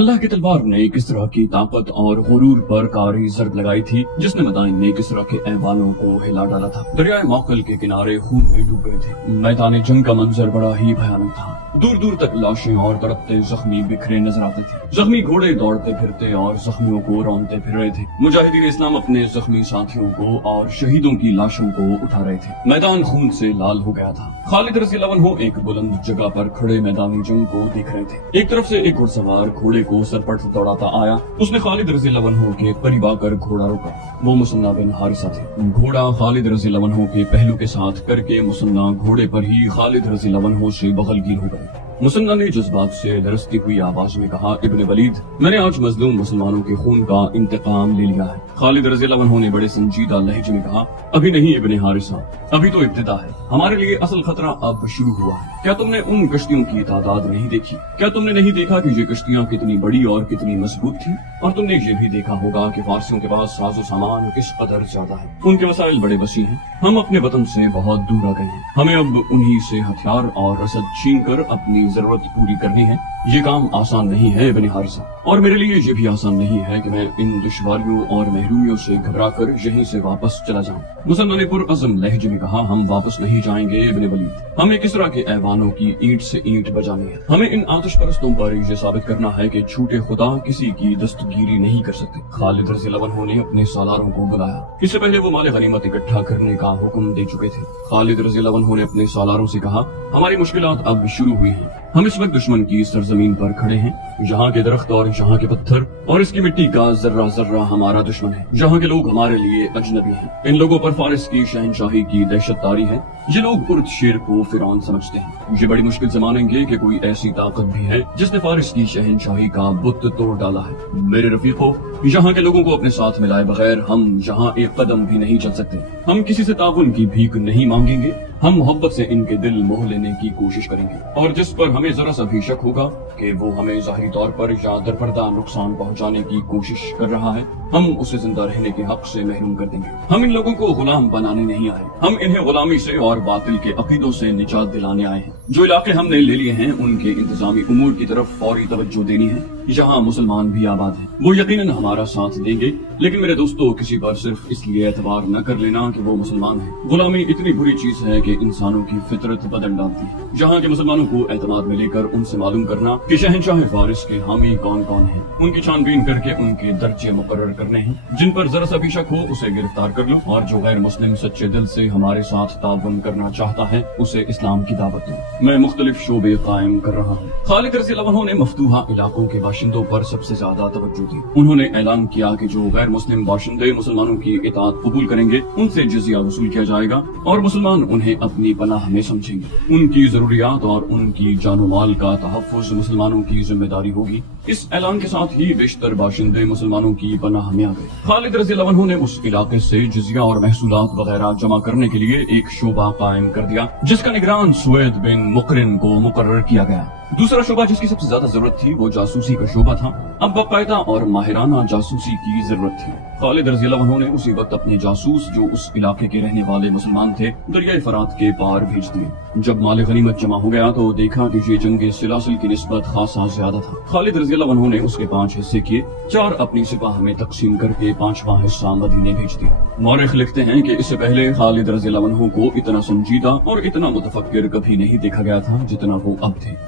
اللہ की तलवार ने किसरा की ताकत और गुरूर पर कारी जर्द लगाई थी, जिसने मदाइन ने किसरा के ऐवानों को हिला डाला था। दरियाए मौकल के किनारे खून में डूब गए थे। मैदान जंग का मंजर बड़ा ही भयानक था। दूर दूर तक लाशें और तड़पते जख्मी बिखरे नजर आते थे। जख्मी घोड़े दौड़ते फिरते और जख्मियों को रौंदते फिर रहे थे। मुजाहिदीन इस्लाम अपने जख्मी साथियों को और शहीदों की लाशों को उठा रहे थे। मैदान खून से लाल हो गया था। खालिद रज़ियल्लाहु अन्हु एक बुलंद जगह पर खड़े मैदानी जंग को देख रहे थे। एक तरफ से एक घुड़सवार घोड़े को सरपट दौड़ाता आया। उसने खालिद रज़ियल्लाहु अन्हु के करीब आकर घोड़ा रोका। वो मुसन्ना बिन हारिसा थे। घोड़ा खालिद रज़ियल्लाहु अन्हु के पहलू के साथ करके मुसन्ना घोड़े पर ही खालिद रज़ियल्लाहु अन्हु से बगलगीर हो गए। मुसन्ना ने जज्बात से लरसती हुई आवाज में कहा, इब्ने वलीद, मैंने आज मजलूम मुसलमानों के खून का इंतकाम ले लिया है। खालिद रज़ियल्लाहु अन्हु ने बड़े संजीदा लहजे में कहा, अभी नहीं इब्ने हारिसा, अभी तो इब्तिदा है। हमारे लिए असल खतरा अब शुरू हुआ है। क्या तुमने उन कश्तियों की तादाद नहीं देखी? क्या तुमने नहीं देखा कि ये कश्तियां कितनी बड़ी और कितनी मजबूत थी? और तुमने ये भी देखा होगा कि फारसियों के पास साजो सामान किस कदर ज्यादा है। उनके वसाइल बड़े वसी हैं। हम अपने वतन से बहुत दूर आ गए हैं। हमें अब उन्हीं से हथियार और रसद छीन कर अपनी जरूरत पूरी करनी है। ये काम आसान नहीं है इब्ने हारिसा, और मेरे लिए ये भी आसान नहीं है कि मैं इन दुश्वारियों और महरूमियों से घबरा कर यहीं से वापस चला जाऊं। मुसन्ना ने पुरअज़्म लहजे में कहा, हम वापस नहीं जाएंगे इब्ने वलीद। हमें किसरा के ऐवानों की ईंट से ईंट बजानी है। हमें इन आतिश परस्तों पर ये साबित करना है कि झूठे खुदा किसी की दस्तगीरी नहीं कर सकते। खालिद रज़ियल्लाहु अन्हु ने अपने सालारों को बुलाया। इससे पहले वो माल गनीमत इकट्ठा करने का हुक्म दे चुके थे। खालिद रज़ियल्लाहु अन्हु ने अपने सालारों से कहा, हमारी मुश्किलात अब शुरू हुई हैं। हम इस वक्त दुश्मन की सरजमीन पर खड़े हैं। यहाँ के दरख्त और यहाँ के पत्थर और इसकी मिट्टी का जर्रा जर्रा हमारा दुश्मन है। यहाँ के लोग हमारे लिए अजनबी हैं। इन लोगों पर फारिस की शहनशाही की दहशत तारी है। ये लोग उर्द शेर को फिरौन समझते हैं। ये बड़ी मुश्किल से मानेंगे कि कोई ऐसी ताकत भी है जिसने फारिस की शहनशाही का बुत तोड़ डाला है। मेरे रफीकों, यहाँ के लोगों को अपने साथ मिलाए बगैर हम यहाँ एक कदम भी नहीं चल सकते। हम किसी से ताउन की भीख नहीं मांगेंगे। हम मोहब्बत से इनके दिल मोह लेने की कोशिश करेंगे, और जिस पर हमें जरा सा भी शक होगा कि वो हमें जाहिरी तौर पर या दरपर्दा नुकसान पहुंचाने की कोशिश कर रहा है, हम उसे जिंदा रहने के हक से महरूम कर देंगे। हम इन लोगों को गुलाम बनाने नहीं आए। हम इन्हें गुलामी से और बातिल के अकीदों से निजात दिलाने आए हैं। जो इलाके हमने ले लिए हैं उनके इंतजामी उमूर की तरफ फौरी तवज्जो देनी है। यहाँ मुसलमान भी आबाद हैं। वो यकीनन हमारा साथ देंगे, लेकिन मेरे दोस्तों, किसी पर सिर्फ इसलिए एतबार न कर लेना कि वो मुसलमान है। गुलामी इतनी बुरी चीज है कि इंसानों की फितरत बदल डालती है। यहाँ के मुसलमानों को एतमाद में लेकर उनसे मालूम करना कि शहनशाह फारिस के हामी कौन कौन हैं, उनकी छानबीन करके उनके दर्जे मुकर्रर करने हैं। जिन पर जरा सा भी शक हो उसे गिरफ्तार कर लो, और जो गैर मुस्लिम सच्चे दिल से हमारे साथ ताउन करना चाहता है उसे इस्लाम की दावत दो। मैं मुख्तलिफ शोबे कायम कर रहा हूँ। खालिद रज़ियल्लाहु अन्हु ने मफ्तूहा इलाकों के बाशिंदों पर सबसे ज्यादा तवज्जो दी। उन्होंने ऐलान किया कि जो गैर मुस्लिम बाशिंदे मुसलमानों की इताअत कबूल करेंगे उनसे जिज़िया वसूल किया जाएगा, और मुसलमान उन्हें अपनी पनाह में समझेंगे। उनकी जरूरियात और उनकी जानो माल का तहफ़्फ़ुज़ मुसलमानों की जिम्मेदारी होगी। इस ऐलान के साथ ही बेशतर बाशिंदे मुसलमानों की पनाह में आ गए। खालिद रज़ियल्लाहु अन्हु ने उस इलाके से जिज़िया और महसूलात वगैरह जमा करने के लिए एक शोबा कायम कर दिया, जिसका निगरान सुवैद बिन मुकरिन को मुकर्रर किया गया। दूसरा शोबा जिसकी सबसे ज्यादा जरूरत थी वो जासूसी का शोबा था। अब बाकायदा और माहिराना जासूसी की जरूरत थी। खालिद रज़ियल्लाहु अन्हु ने उसी वक्त अपने जासूस, जो उस इलाके के रहने वाले मुसलमान थे, दरियाए फरात के पार भेज दिए। जब माल गनीमत जमा हो गया तो देखा कि ये जंगे सिलासिल की निस्बत खासा ज्यादा था। खालिद रज़ियल्लाहु अन्हु ने उसके 5 हिस्से किए। 4 अपनी सिपाह में तकसीम करके 5वां हिस्सा मदीने भेज दिया। मौरिख लिखते हैं कि इससे पहले खालिद रज़ियल्लाहु अन्हु को इतना संजीदा और इतना मुतफक्किर कभी नहीं देखा गया था जितना वो अब थे।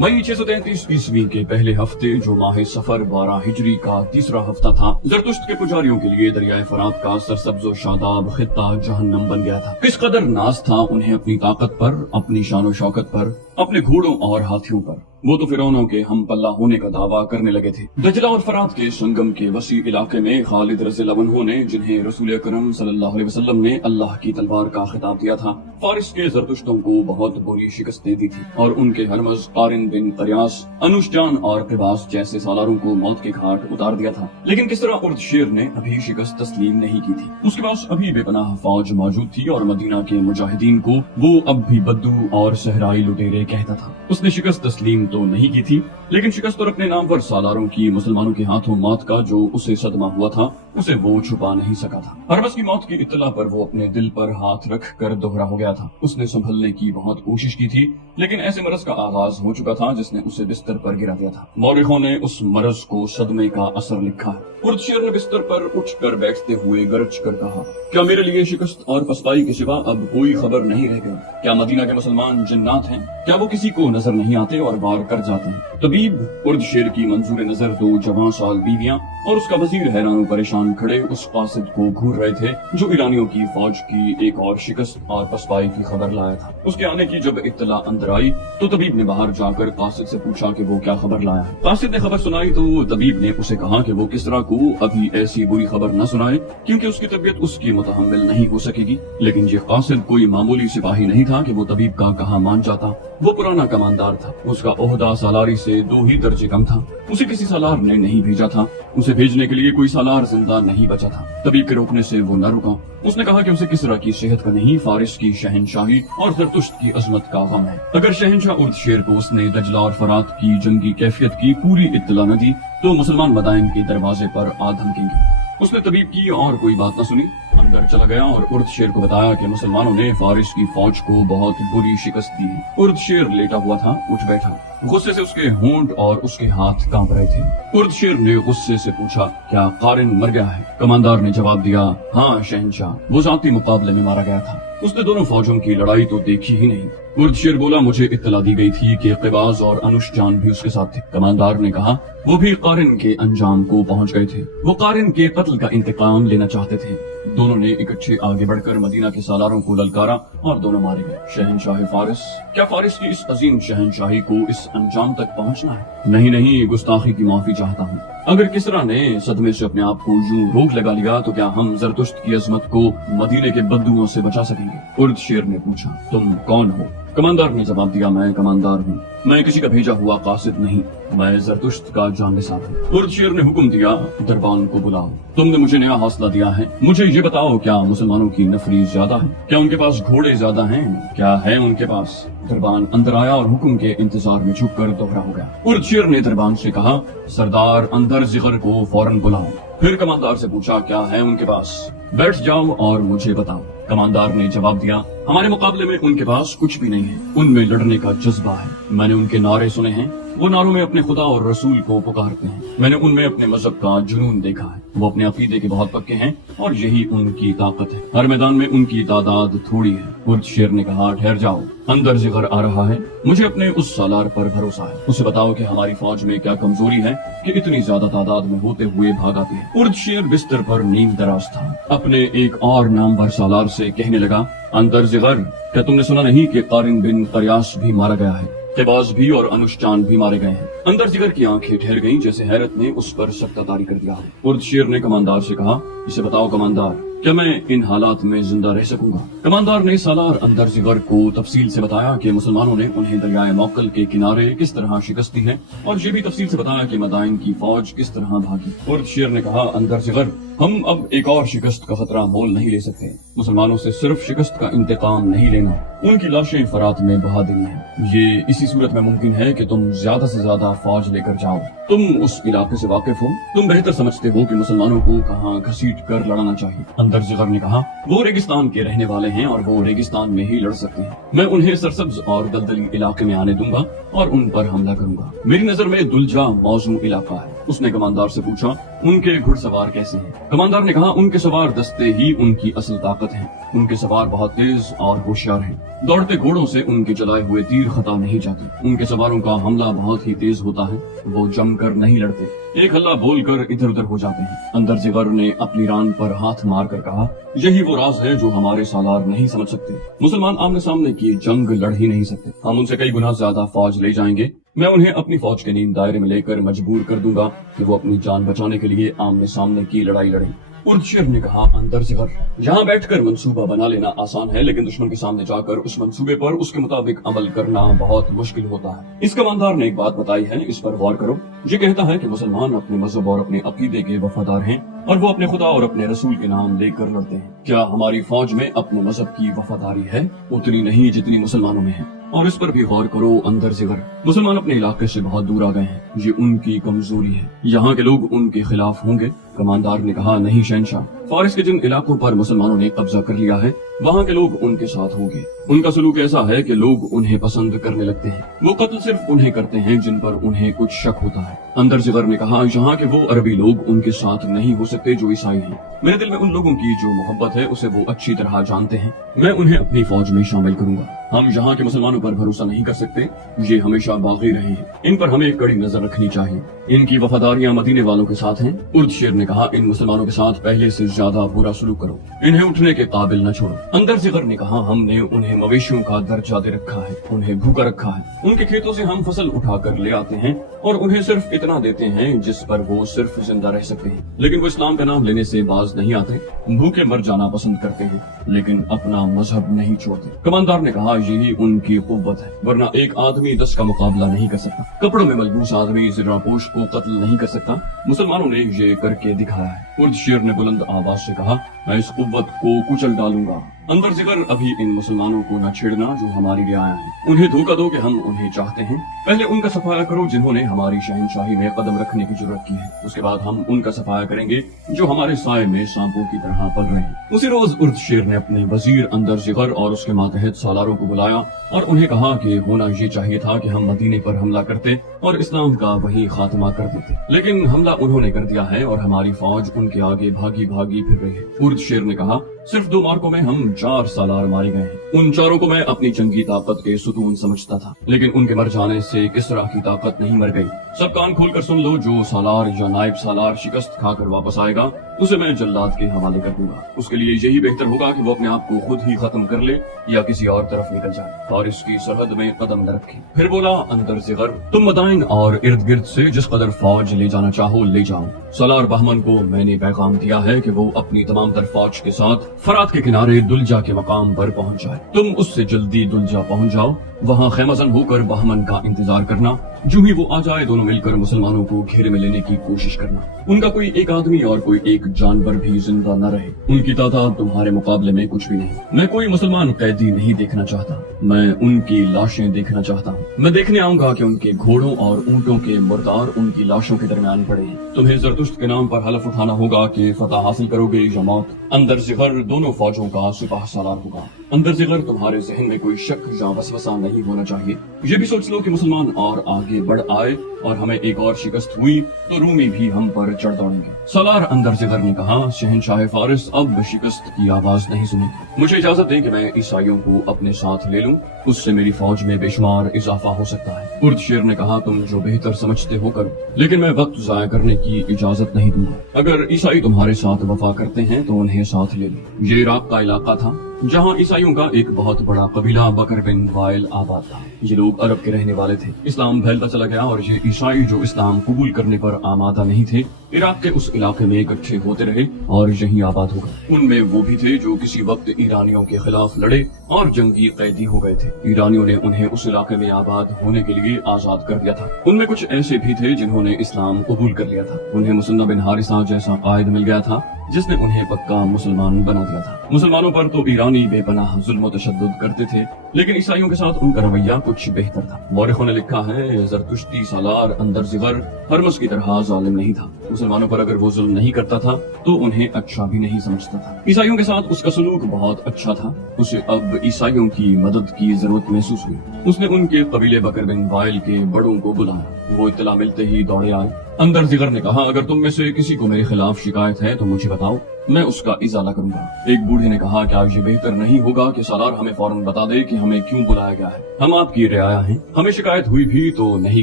मई 633 ईस्वी के पहले हफ्ते, जो माह सफर 12 हिजरी का तीसरा हफ्ता था, जरतुश्त के पुजारियों के लिए दरियाए फरात का सरसब्ज़ो शादाब खित्ता जहन्नम बन गया था। किस कदर नाज था उन्हें अपनी ताकत पर, अपनी शान और शौकत पर, अपने घोड़ों और हाथियों पर। वो तो फिरौनों के हम पल्ला होने का दावा करने लगे थे। दजला और फरात के संगम के वसी इलाके में खालिद रज़ियल्लाहु अन्हु ने, जिन्हें रसूल अकरम सल्लल्लाहु अलैहि वसल्लम ने अल्लाह की तलवार का खिताब दिया था, फारिस के जरतुश्तों को बहुत बुरी शिकस्तें दी थी, और उनके हरमज कारिन बिन करियास, अनुशजान और क़िबास जैसे सालारों को मौत के घाट उतार दिया था। लेकिन किसरा उर्द शेर ने अभी शिकस्त तस्लीम नहीं की थी। उसके पास अभी बेपनाह फौज मौजूद थी, और मदीना के मुजाहिदीन को वो अब भी बद्दू और सहराई लुटेरे ये कहता था। उसने शिकस्त तस्लीम तो नहीं की थी, लेकिन शिकस्त और अपने नाम पर सालारों की मुसलमानों के हाथों मौत का जो उसे सदमा हुआ था, उसे वो छुपा नहीं सका था। अरबस की मौत की इत्तला पर वो अपने दिल पर हाथ रख कर दोहरा हो गया था। उसने संभलने की बहुत कोशिश की थी, लेकिन ऐसे मरज का आगाज हो चुका था जिसने उसे बिस्तर पर गिरा दिया था। मौरिखों ने उस मरज को सदमे का असर लिखा है। उर्दशेर ने बिस्तर पर उठकर बैठते हुए गरज कर कहा, क्या मेरे लिए शिकस्त और पसपाई के सिवा अब कोई खबर नहीं रह गई? क्या मदीना के मुसलमान जिन्नात हैं? क्या वो किसी को नजर नहीं आते और वार कर जाते हैं? तबीब, उर्दशेर की मंजूर नजर दो जवां साल बीवियां और उसका वजीर हैरान परेशान खड़े उस कासिद को घूर रहे थे जो ईरानियों की फौज की एक और शिकस्त और पसपाई की खबर लाया था। उसके आने की जब इत्तला अंदर आई तो तबीब ने बाहर जाकर कासिद से पूछा कि वो क्या खबर लाया है। कासिद ने खबर सुनाई तो तबीब ने उसे कहा कि वो किसरा को अभी ऐसी बुरी खबर न सुनाए, क्योंकि उसकी तबीयत उसकी मुतहम्मिल नहीं हो सकेगी। लेकिन ये कासिद कोई मामूली सिपाही नहीं था कि वो तबीब का कहा मान जाता। वो पुराना कमांडार था। उसका ओहदा सालारी से 2 ही दर्जे कम था। उसे किसी सालार ने नहीं भेजा था। उसे भेजने के लिए कोई सालार जिंदा नहीं बचा था। तबीब के रोकने से वो न रुका। उसने कहा कि उसे किसरा की सेहत का नहीं, फारिस की शहनशाही और जरतुश्त की अजमत का गम है। अगर शहनशाह उर्दशेर को उसने दजला और फरात की जंगी कैफियत की पूरी इत्तला न दी तो मुसलमान मदाइन के दरवाजे पर आ धमकेंगे। उसने तबीब की और कोई बात न सुनी, अंदर चला गया और उर्दशेर को बताया कि मुसलमानों ने फारिस की फौज को बहुत बुरी शिकस्त दी है। उर्दशेर लेटा हुआ था, उठ बैठा। गुस्से से उसके होंठ और उसके हाथ कांप रहे थे। उर्दशेर ने गुस्से से पूछा, क्या कारिन मर गया है? कमांडार ने जवाब दिया, हाँ शहनशाह, वो जाती मुकाबले में मारा गया था। उसने दोनों फौजों की लड़ाई तो देखी ही नहीं। उर्दशेर बोला, मुझे इत्तला दी गई थी कि क़िबाज़ और अनुशजान भी उसके साथ थे। कमांडार ने कहा, वो भी कारिन के अंजाम को पहुंच गए थे। वो कारिन के कत्ल का इंतकाम लेना चाहते थे। दोनों ने इकट्ठे आगे बढ़कर मदीना के सालारों को ललकारा और दोनों मारे गए। शहनशाह फारिस, क्या फारिस की इस अजीम शहनशाही को इस अंजाम तक पहुंचना है? नहीं नहीं, गुस्ताखी की माफी चाहता हूँ। अगर किसरा ने सदमे से अपने आप को यूं रोक लगा लिया तो क्या हम जरतुश्त की अजमत को मदीने के बद्दुओं से बचा सकेंगे? उर्दशेर ने पूछा, तुम कौन हो? कमांडार ने जवाब दिया, मैं कमांडार हूँ। मैं किसी का भेजा हुआ कासिद नहीं, मैं जरतुश्त का जानिसार हूँ। उर्दशेर ने हुक्म दिया, दरबान को बुलाओ। तुमने मुझे नया हौसला दिया है। मुझे ये बताओ, क्या मुसलमानों की नफरी ज्यादा है? क्या उनके पास घोड़े ज्यादा हैं? क्या है उनके पास? दरबान अंदर आया और हुक्म के इंतजार में झुक कर दोहरा हो गया। उर्दशेर ने दरबान से कहा, सरदार अंदर जिगर को फौरन बुलाओ। फिर कमांडार से पूछा, क्या है उनके पास? बैठ जाओ और मुझे बताओ। कमांडार ने जवाब दिया, हमारे मुकाबले में उनके पास कुछ भी नहीं है। उनमें लड़ने का जज्बा है। मैंने उनके नारे सुने हैं। वो नारों में अपने खुदा और रसूल को पुकारते हैं। मैंने उनमें अपने मजहब का जुनून देखा है। वो अपने अकीदे के बहुत पक्के हैं और यही उनकी ताकत है। हर मैदान में उनकी तादाद थोड़ी है। उर्दशेर ने कहा, ठहर जाओ, अंदर जिगर आ रहा है। मुझे अपने उस सालार पर भरोसा है। उसे बताओ कि हमारी फौज में क्या कमजोरी है कि इतनी ज्यादा तादाद में होते हुए भाग आती है। उर्दशेर बिस्तर पर नींद दराज था। अपने एक और नामवर सालार से कहने लगा, अंदर जिगर, क्या तुमने सुना नहीं कि कारिन बिन करियास भी मारा गया है? क़िबाज़ भी और अनुशजान भी मारे गए हैं। अंदर जिगर की आंखें ठहर गईं, जैसे हैरत ने उस पर सख्ता तारी कर दिया हो। उर्दशेर ने कमांडार से कहा, इसे बताओ कमांडार, क्या मैं इन हालात में जिंदा रह सकूंगा? कमांडार ने सालार अंदर जिगर को तफसील से बताया कि मुसलमानों ने उन्हें दरियाए मौक्कल के किनारे किस तरह शिकस्त दी है और ये भी तफसील से बताया कि मदाइन की फौज किस तरह भागी। उर्दशेर ने कहा, अंदर जिगर, हम अब एक और शिकस्त का खतरा मोल नहीं ले सकते। मुसलमानों से सिर्फ शिकस्त का इंतकाम नहीं लेना, उनकी लाशें फरात में बहा देनी है। ये इसी सूरत में मुमकिन है कि तुम ज्यादा से ज्यादा फौज लेकर जाओ। तुम उस इलाके से वाकिफ हो, तुम बेहतर समझते हो कि मुसलमानों को कहाँ घसीट कर लड़ना चाहिए। अंदर जिगर ने कहा, वो रेगिस्तान के रहने वाले हैं और वो रेगिस्तान में ही लड़ सकते हैं। मैं उन्हें सरसब्ज और दलदली इलाके में आने दूंगा और उन पर हमला करूंगा। मेरी नजर में दुलजा मौजू इलाका है। उसने कमांडार से पूछा, उनके घुड़सवार कैसे हैं? कमांडार ने कहा, उनके सवार दस्ते ही उनकी असल ताकत है। उनके सवार बहुत तेज और होशियार हैं। दौड़ते घोड़ों से उनके चलाए हुए तीर खता नहीं जाते। उनके सवारों का हमला बहुत ही तेज होता है। वो जमकर नहीं लड़ते, एक हल्ला बोलकर इधर उधर हो जाते हैं। अंदर जिगर ने अपनी रान पर हाथ मार कर कहा, यही वो राज है जो हमारे सालार नहीं समझ सकते। मुसलमान आमने सामने की जंग लड़ ही नहीं सकते। हम उनसे कई गुना ज्यादा फौज ले जाएंगे। मैं उन्हें अपनी फौज के नीम दायरे में लेकर मजबूर कर दूंगा कि वो अपनी जान बचाने के लिए आमने सामने की लड़ाई लड़ें। उर्दशेर ने कहा, अंदर जिगर, यहाँ बैठकर मंसूबा बना लेना आसान है, लेकिन दुश्मन के सामने जाकर उस मंसूबे पर उसके मुताबिक अमल करना बहुत मुश्किल होता है। इस कमांडार ने एक बात बताई है, इस पर गौर करो। ये कहता है कि मुसलमान अपने मजहब और अपने अकीदे के वफादार हैं और वो अपने खुदा और अपने रसूल के नाम लेकर लड़ते हैं। क्या हमारी फौज में अपने मजहब की वफादारी है? उतनी नहीं जितनी मुसलमानों में है। اور اس پر بھی غور کرو अंदर जिगर। मुसलमान अपने इलाके से बहुत दूर आ गए हैं, ये उनकी कमजोरी है। यहाँ के लोग उनके खिलाफ होंगे। कमांडर ने कहा, नहीं शहंशाह, फारिस के जिन इलाकों पर मुसलमानों ने कब्जा कर लिया है वहाँ के लोग उनके साथ होंगे। उनका सलूक ऐसा है कि लोग उन्हें पसंद करने लगते हैं। वो कत्ल सिर्फ उन्हें करते हैं जिन पर उन्हें कुछ शक होता है। अंदर जिगर ने कहा, यहाँ के वो अरबी लोग उनके साथ नहीं हो सकते जो ईसाई हैं। मेरे दिल में उन लोगों की जो मोहब्बत है उसे वो अच्छी तरह जानते हैं। मैं उन्हें अपनी फौज में शामिल करूंगा। हम यहाँ के मुसलमानों पर भरोसा नहीं कर सकते, ये हमेशा बागी रहे हैं। इन पर हमें कड़ी नजर रखनी चाहिए। इनकी वफादारियां मदीने वालों के साथ हैं। उर्द शेर ने कहा, इन मुसलमानों के साथ पहले से ज्यादा बुरा सलूक करो, इन्हें उठने के काबिल न छोड़ो। अंदर जिगर ने कहा, हमने उन्हें मवेशियों का दर्जा दे रखा है, उन्हें भूखा रखा है। उनके खेतों से हम फसल उठा कर ले आते हैं और उन्हें सिर्फ इतना देते हैं जिस पर वो सिर्फ जिंदा रह सकते हैं। लेकिन वो इस्लाम का नाम लेने से बाज नहीं आते, भूखे मर जाना पसंद करते हैं, लेकिन अपना मजहब नहीं छोड़ते। कमांडर ने कहा, यही उनकी कुव्वत है, वरना एक आदमी 10 का मुकाबला नहीं कर सकता। कपड़ों में मलबूस आदमी ज़िर्रापोश को कत्ल नहीं कर सकता। मुसलमानों ने ये करके दिखाया है। उर्द शेर ने बुलंद आवाज से कहा, मैं इस कुव्वत को कुचल डालूंगा। अंदर जिगर, अभी इन मुसलमानों को न छेड़ना जो हमारे लिए आया है। उन्हें धोखा दो कि हम उन्हें चाहते हैं। पहले उनका सफाया करो जिन्होंने हमारी शहनशाही में कदम रखने की जरूरत की है। उसके बाद हम उनका सफाया करेंगे जो हमारे साए में सांपों की तरह पल रहे हैं। उसी रोज उर्द शेर ने अपने वजीर अंदर जिगर और उसके मातहत सालारों को बुलाया और उन्हें कहा कि होना ये चाहिए था कि हम मदीने पर हमला करते और इस्लाम का वही खात्मा कर देते, लेकिन हमला उन्होंने कर दिया है और हमारी फौज उनके आगे भागी भागी फिर रही है। उर्द शेर ने कहा, सिर्फ 2 मार्कों में हम 4 सालार मारे गए हैं। उन चारों को मैं अपनी जंगी ताकत के सुतून समझता था, लेकिन उनके मर जाने से किसरा की ताकत नहीं मर गई। सब कान खोलकर सुन लो, जो सालार या नायब सालार शिकस्त खाकर वापस आएगा उसे मैं जल्लाद के हवाले कर दूंगा। उसके लिए यही बेहतर होगा कि वो अपने आप को खुद ही खत्म कर ले या किसी और तरफ निकल जाए और इसकी सरहद में कदम न रखे। फिर बोला अंदर जिगर, तुम मदाइन और इर्द गिर्द से जिस कदर फौज ले जाना चाहो ले जाओ। सलार बहमन को मैंने पैगाम दिया है कि वो अपनी तमाम तर फौज के साथ फरात के किनारे दुलजा के मकाम पर पहुंच जाए। तुम उससे जल्दी दुलजा पहुंच जाओ, वहाँ खैमजन होकर बहमन का इंतजार करना। जो ही वो आ जाए दोनों मिलकर मुसलमानों को घेरे में लेने की कोशिश करना। उनका कोई एक आदमी और कोई एक जानवर भी जिंदा न रहे। उनकी तादाद तुम्हारे मुकाबले में कुछ भी नहीं। मैं कोई मुसलमान कैदी नहीं देखना चाहता, मैं उनकी लाशें देखना चाहता हूँ। मैं देखने आऊंगा कि उनके घोड़ों और ऊंटों के मुर्दार उनकी लाशों के दरमियान पड़े हैं। तुम्हें जरतुश्त के नाम पर हलफ उठाना होगा कि फतह हासिल करोगे या मौत। अंदर जिगर दोनों फौजों का सिपाह सालार होगा। अंदर जिगर, तुम्हारे जहन में कोई शक या वसवसा नहीं होना चाहिए। ये भी सोच लो कि मुसलमान और आगे बढ़ आए और हमें एक और शिकस्त हुई तो रूमी भी हम पर चढ़ दौड़ेंगे। सालार अंदर जिगर ने कहा, शहनशाह फारिस अब शिकस्त की आवाज नहीं सुनेगी। मुझे इजाजत दें कि मैं ईसाइयों को अपने साथ ले लूं, उससे मेरी फौज में बेशुमार इजाफा हो सकता है। उर्द शेर ने कहा, तुम जो बेहतर समझते हो करो, लेकिन मैं वक्त जाया करने की इजाजत नहीं दूंगा। अगर ईसाई तुम्हारे साथ वफा करते हैं तो उन्हें साथ ले लो। ये इराक का इलाका था जहाँ ईसाइयों का एक बहुत बड़ा कबीला बकर बिन वाइल आबाद था। ये लोग अरब के रहने वाले थे। इस्लाम फैलता चला गया और ये ईसाई जो इस्लाम कबूल करने पर आमादा नहीं थे, इराक के उस इलाके में इकट्ठे होते रहे और यहीं आबाद हो गए। उनमें वो भी थे जो किसी वक्त ईरानियों के खिलाफ लड़े और जंगी कैदी हो गए थे। ईरानियों ने उन्हें उस इलाके में आबाद होने के लिए आजाद कर दिया था। उनमें कुछ ऐसे भी थे जिन्होंने इस्लाम कबूल कर लिया था। उन्हें मुसन्ना बिन हारिसा जैसा कायद मिल गया था जिसने उन्हें पक्का मुसलमान बना दिया था। मुसलमानों पर तो ईरानी बेपनाह जुल्म तशद्दुद करते थे, लेकिन ईसाइयों के साथ उनका रवैया कुछ बेहतर था। मौरिखों ने लिखा है, जरतुश्ती सालार अंदर जिगर हरमस की तरह जालिम नहीं था। मुसलमानों पर अगर वो जुल्म नहीं करता था तो उन्हें अच्छा भी नहीं समझता था। ईसाइयों के साथ उसका सलूक बहुत अच्छा था। उसे अब ईसाइयों की मदद की जरूरत महसूस हुई। उसने उनके कबीले बकर बिन वाइल के बड़ों को बुलाया। वो इत्तला मिलते ही दौड़े आए। अंदर जिगर ने कहा, अगर तुम में से किसी को मेरे खिलाफ शिकायत है तो मुझे बताओ, मैं उसका इजाला करूंगा। एक बूढ़े ने कहा, क्या ये बेहतर नहीं होगा कि सालार हमें फौरन बता दे कि हमें क्यों बुलाया गया है? हम आपकी रियाया हैं, हमें शिकायत हुई भी तो नहीं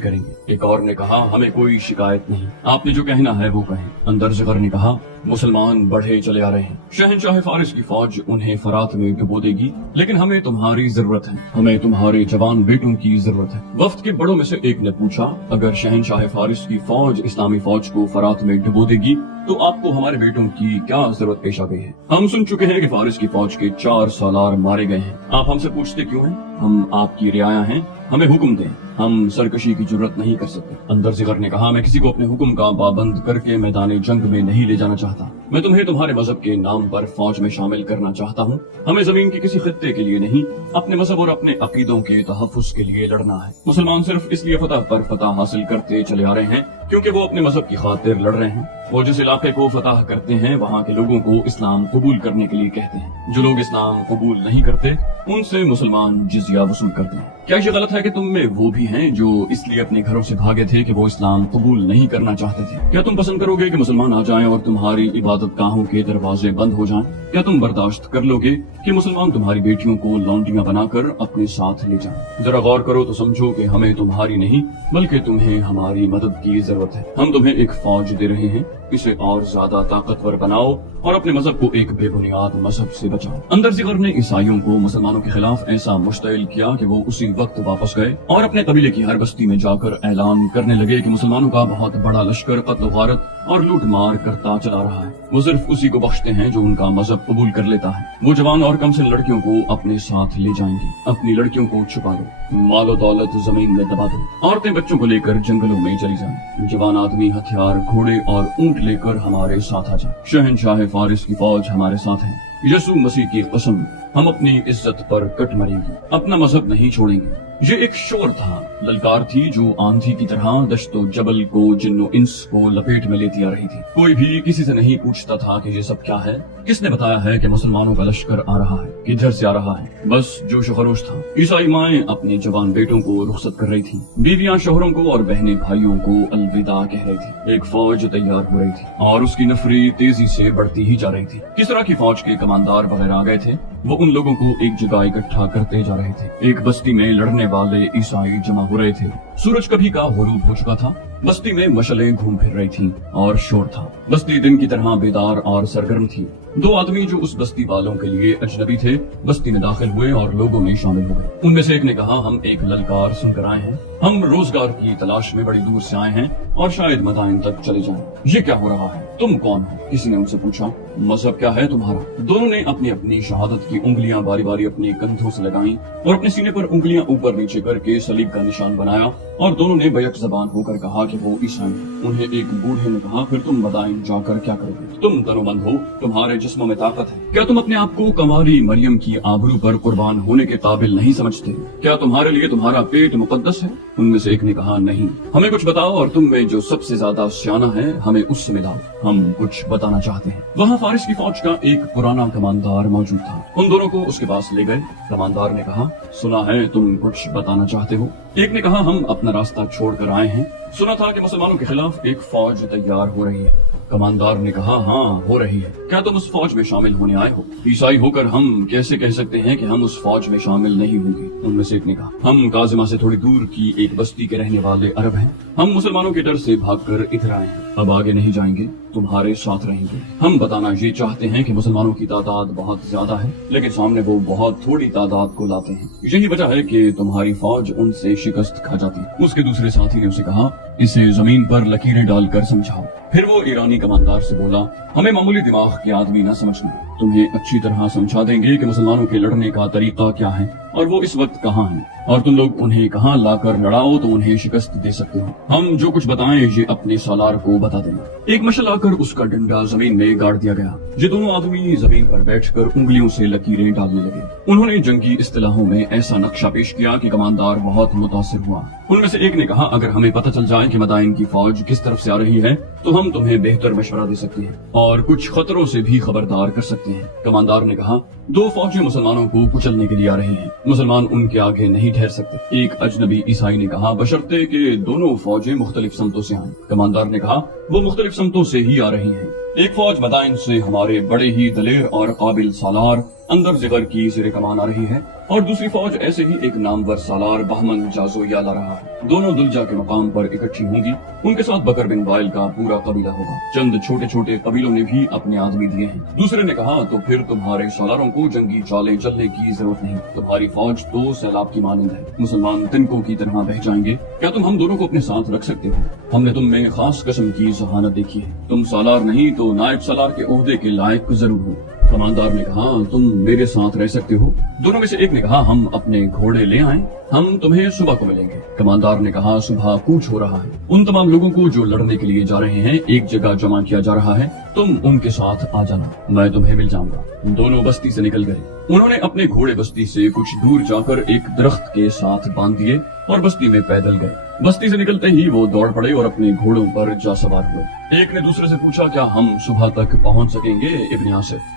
करेंगे। एक और ने कहा, हमें कोई शिकायत नहीं, आपने जो कहना है वो कहें। अंदर जिगर ने कहा, मुसलमान बढ़े चले आ रहे हैं। शहनशाह फारिस की फौज उन्हें फरात में डुबो देगी, लेकिन हमें तुम्हारी जरूरत है, हमें तुम्हारे जवान बेटों की जरूरत है। वफ्द के बड़ों में से एक ने पूछा, अगर शहनशाह फारिस की फौज इस्लामी फौज को फरात में डुबो देगी तो आपको हमारे बेटों की क्या जरूरत पेश आ गई है? हम सुन चुके हैं कि फारिस की फौज के 4 सालार मारे गए हैं। आप हमसे पूछते क्यों हैं? हम आपकी रियाया हैं, हमें हुक्म दें, हम सरकशी की जरूरत नहीं कर सकते। अंदर जिगर ने कहा, मैं किसी को अपने हुक्म का पाबंद करके मैदान जंग में नहीं ले जाना चाहता। मैं तुम्हें तुम्हारे मजहब के नाम पर फौज में शामिल करना चाहता हूँ। हमें जमीन के किसी खत्ते के लिए नहीं, अपने मजहब और अपने अकीदों के तहफ्फुज के लिए लड़ना है। मुसलमान सिर्फ इसलिए फतह पर फतह हासिल करते चले आ रहे हैं क्योंकि वो अपने मजहब की खातिर लड़ रहे हैं। वो जिस इलाके को फतह करते हैं वहाँ के लोगों को इस्लाम कबूल करने के लिए कहते हैं। जो लोग इस्लाम कबूल नहीं करते उनसे मुसलमान जिजिया वसूल करते हैं। क्या ये गलत है कि तुम में वो भी हैं जो इसलिए अपने घरों से भागे थे कि वो इस्लाम कबूल नहीं करना चाहते थे? क्या तुम पसंद करोगे कि मुसलमान आ जाएं और तुम्हारी इबादत गाहों के दरवाजे बंद हो जाएं? क्या तुम बर्दाश्त कर लोगे कि मुसलमान तुम्हारी बेटियों को लौंडियां बनाकर अपने साथ ले जाएं? जरा गौर करो तो समझो कि हमें तुम्हारी नहीं बल्कि तुम्हें हमारी मदद की जरूरत है। हम तुम्हें एक फौज दे रहे हैं, इसे और ज्यादा ताकतवर बनाओ और अपने मजहब को एक बेबुनियाद मजहब से बचाओ। अंदर जिगर ने ईसाइयों को मुसलमानों के खिलाफ ऐसा मुश्तइल किया कि वो उसी वक्त वापस गए और अपने कबीले की हर बस्ती में जाकर ऐलान करने लगे कि मुसलमानों का बहुत बड़ा लश्कर कत्ल गारत और लूट मार करता चला रहा है। वो सिर्फ उसी को बख्शते हैं जो उनका मजहब कबूल कर लेता है। वो जवान और कम से लड़कियों को अपने साथ ले जाएंगे। अपनी लड़कियों को छुपा दो, मालो दौलत जमीन में दबा दो, औरतें बच्चों को लेकर जंगलों में चली जाएं। जवान आदमी हथियार, घोड़े और ऊंट लेकर हमारे साथ आ जाए। शहनशाह फारिस की फौज हमारे साथ है। यसू मसीह की कसम, हम अपनी इज्जत पर कट मरेंगे, अपना मजहब नहीं छोड़ेंगे। ये एक शोर था, ललकार थी जो आंधी की तरह दश्तो जबल को जिन्नो इंस को लपेट में लेती आ रही थी। कोई भी किसी से नहीं पूछता था कि ये सब क्या है, किसने बताया है कि मुसलमानों का लश्कर आ रहा है, किधर से आ रहा है। बस जोश खरोश था। ईसाई माएं अपने जवान बेटों को रुखसत कर रही थी, बीवियां शोहरों को और बहनें भाइयों को अलविदा कह रही थी। एक फौज तैयार हो रही थी और उसकी नफरी तेजी से बढ़ती ही जा रही थी। किस तरह की फौज के कमांडर वगैरह आ गए थे। वो उन लोगों को एक जगह इकट्ठा करते जा रहे थे। एक बस्ती में लड़ने वाले ईसाई जमा हो रहे थे। सूरज कभी का गुरूब हो चुका था। बस्ती में मशलें घूम फिर रही थीं और शोर था। बस्ती दिन की तरह बेदार और सरगर्म थी। 2 आदमी जो उस बस्ती वालों के लिए अजनबी थे बस्ती में दाखिल हुए और लोगों में शामिल हो गए। उनमें से एक ने कहा, हम एक ललकार सुनकर आए हैं, हम रोजगार की तलाश में बड़ी दूर से आए हैं और शायद मदाइन तक चले जाएं। ये क्या हो रहा है? तुम कौन हो? किसी ने उनसे पूछा। मजहब क्या है तुम्हारा? दोनों ने अपनी अपनी शहादत की उंगलियां बारी बारी अपने कंधों से लगाईं और अपने सीने पर उंगलियां ऊपर नीचे करके सलीब का निशान बनाया और दोनों ने बैक जबान होकर कहा कि वो ईसाई हैं। उन्हें एक बूढ़े ने कहा, फिर तुम मदाइन जाकर क्या करोगे? तुम तनोमंद हो, तुम्हारे जिस्मों में ताकत है। क्या तुम अपने आप को कंवारी मरियम की आबरू पर कुर्बान होने के काबिल नहीं समझते? क्या तुम्हारे लिए तुम्हारा पेट मुकद्दस है? उनमें से एक ने कहा, नहीं। हमें कुछ बताओ और तुम में जो सबसे ज्यादा सियाना है हमें उससे मिलाओ, हम कुछ बताना चाहते हैं। वहाँ फारिस की फौज का एक पुराना कमांडर मौजूद था। उन दोनों को उसके पास ले गए। कमांडर ने कहा, सुना है तुम कुछ बताना चाहते हो। एक ने कहा, हम अपना रास्ता छोड़कर आए हैं, सुना था कि मुसलमानों के खिलाफ एक फौज तैयार हो रही है। कमांडर ने कहा, हाँ हो रही है। क्या तुम उस फौज में शामिल होने आए हो? ईसाई होकर हम कैसे कह सकते हैं कि हम उस फौज में शामिल नहीं होंगे? उनमें से एक ने कहा, हम काजिमा से थोड़ी दूर की एक बस्ती के रहने वाले अरब हैं। हम मुसलमानों के डर से भागकर इधर आए हैं। अब आगे नहीं जाएंगे, तुम्हारे साथ रहेंगे। हम बताना ये चाहते हैं कि मुसलमानों की तादाद बहुत ज्यादा है, लेकिन सामने वो बहुत थोड़ी तादाद को लाते हैं। यही वजह है कि तुम्हारी फौज उनसे शिकस्त खा जाती है। उसके दूसरे साथी ने उसे कहा, इसे जमीन पर लकीरें डालकर समझाओ। फिर वो ईरानी कमांडर से बोला, हमें मामूली दिमाग के आदमी न समझना, तुम्हें अच्छी तरह समझा देंगे कि मुसलमानों के लड़ने का तरीका क्या है और वो इस वक्त कहाँ हैं और तुम लोग उन्हें कहाँ लाकर लड़ाओ तो उन्हें शिकस्त दे सकते हो। हम जो कुछ बताएं ये अपने सालार को बता देना। एक मशल आकर उसका डंडा जमीन में गाड़ दिया गया। ये दोनों आदमी जमीन पर बैठकर उंगलियों से लकीरें डालने लगे। उन्होंने जंगी इस्तिलाहों में ऐसा नक्शा पेश किया कि कमांडर बहुत मुतासिर हुआ। उनमें से एक ने कहा, अगर हमें पता चल जाए कि मदाइन की फौज किस तरफ से आ रही है तो हम तुम्हें बेहतर मशवरा दे सकते हैं और कुछ खतरों से भी खबरदार कर सकते हैं। कमांडर ने कहा, 2 फौजें मुसलमानों को कुचलने के लिए आ रही हैं। मुसलमान उनके आगे नहीं ठहर सकते। एक अजनबी ईसाई ने कहा, बशर्ते कि दोनों फौजें मुख्तलिफ समतों से आएं। कमांडर ने कहा, वो मुख्तलिफ समतों से ही आ रही हैं। एक फौज मदाइन से हमारे बड़े ही दलेर और काबिल सालार अंदर जिगर की ज़ेरे कमान आ रही है और दूसरी फौज ऐसे ही एक नामवर सालार बहमन जाजोया ला रहा है। दोनों दुलजा के मकाम पर इकट्ठी होंगी। उनके साथ बकर बिन वाइल का पूरा कबीला होगा। चंद छोटे छोटे कबीलों ने भी अपने आदमी दिए हैं। दूसरे ने कहा, तो फिर तुम्हारे सालारों को जंगी चालें चलने की जरूरत नहीं, तुम्हारी फौज तो सैलाब की मानंद है, मुसलमान तिनकों की तरह बह जाएंगे। क्या तुम हम दोनों को अपने साथ रख सकते हो? हमने तुम में खास किस्म की जहानत देखी है। तुम सालार नहीं तो नायब सालार के ओहदे के लायक जरूर हो। कमांडर ने कहा, तुम मेरे साथ रह सकते हो। दोनों में से एक ने कहा, हम अपने घोड़े ले आएं, हम तुम्हें सुबह को मिलेंगे। कमांडर ने कहा, सुबह कूच हो रहा है। उन तमाम लोगों को जो लड़ने के लिए जा रहे हैं एक जगह जमा किया जा रहा है, तुम उनके साथ आ जाना, मैं तुम्हें मिल जाऊंगा। दोनों बस्ती से निकल गए। उन्होंने अपने घोड़े बस्ती से कुछ दूर जाकर एक दरख्त के साथ बांध दिए और बस्ती में पैदल गए। बस्ती से निकलते ही वो दौड़ पड़े और अपने घोड़ों पर जा सवार हुए। एक ने दूसरे से पूछा, क्या हम सुबह तक पहुंच सकेंगे?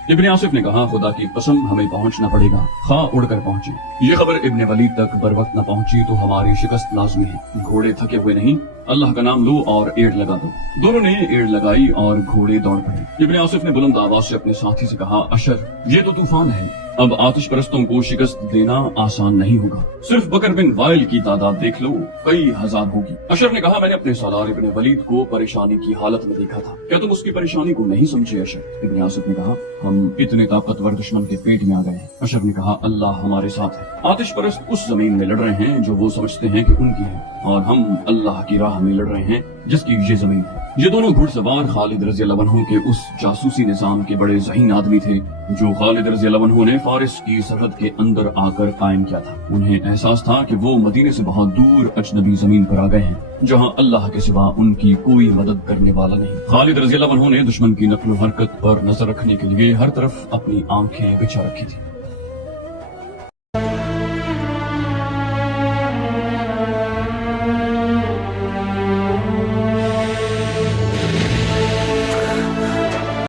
इब्ने आसिफ ने कहा, खुदा की कसम हमें पहुंचना पड़ेगा, खा उड़कर पहुंचे। ये खबर इब्ने वलीद तक बर वक्त न पहुंची तो हमारी शिकस्त लाजमी है। घोड़े थके हुए नहीं, अल्लाह का नाम लो और एड़ लगा दो। दोनों ने एड़ लगाई और घोड़े दौड़ पड़े। इब्ने आसिफ ने बुलंद आवाज से अपने साथी से कहा, अशर, ये तो तूफान है, अब आतिश परस्तों को शिकस्त देना आसान नहीं होगा। सिर्फ बकर बिन वाइल की तादाद देख लो, कई हजार होगी। अशर ने कहा, मैंने अपने सालार इब्ने वलीद को परेशानी की हालत में देखा था, क्या तुम उसकी परेशानी को नहीं समझे? अशर इब्ने आसिफ ने कहा, हम इतने ताकतवर दुश्मन के पेट में आ गए हैं। अशर ने कहा, अल्लाह हमारे साथ है। आतिश परस्त उस जमीन में लड़ रहे हैं जो वो समझते हैं कि उनकी है, और हम अल्लाह की राह में लड़ रहे हैं जिसकी ये जमीन है। ये दोनों घुड़सवार खालिद रज़ी अल्लाह अन्हु के उस जासूसी निजाम के बड़े ज़हीन आदमी थे जो खालिद रज़ी अल्लाह अन्हु ने फारिस की सरहद के अंदर आकर कायम किया था। उन्हें एहसास था कि वो मदीने से बहुत दूर अजनबी जमीन पर आ गए हैं जहां अल्लाह के सिवा उनकी कोई मदद करने वाला नहीं। खालिद रज़ी अल्लाह अन्हु ने दुश्मन की नक्ल हरकत पर नजर रखने के लिए हर तरफ अपनी आंखें बिछा रखी थी।